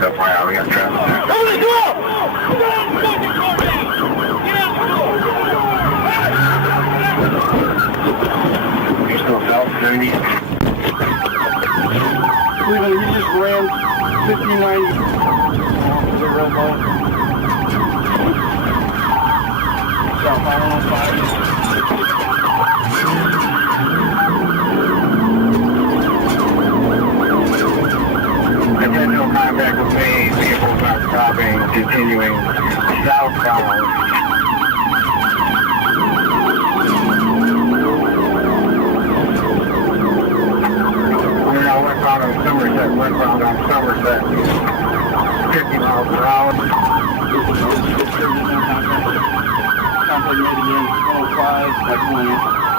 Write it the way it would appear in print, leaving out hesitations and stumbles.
FYI, we got traffic. Open the door! You're still south, 70. Cleveland, he just ran 1590. The red light. South 105. Potential contact with me. Vehicles not stopping. Continuing southbound. We're now westbound on Somerset. Westbound on Somerset. 50 miles per hour. Contact made again, 105 by 20.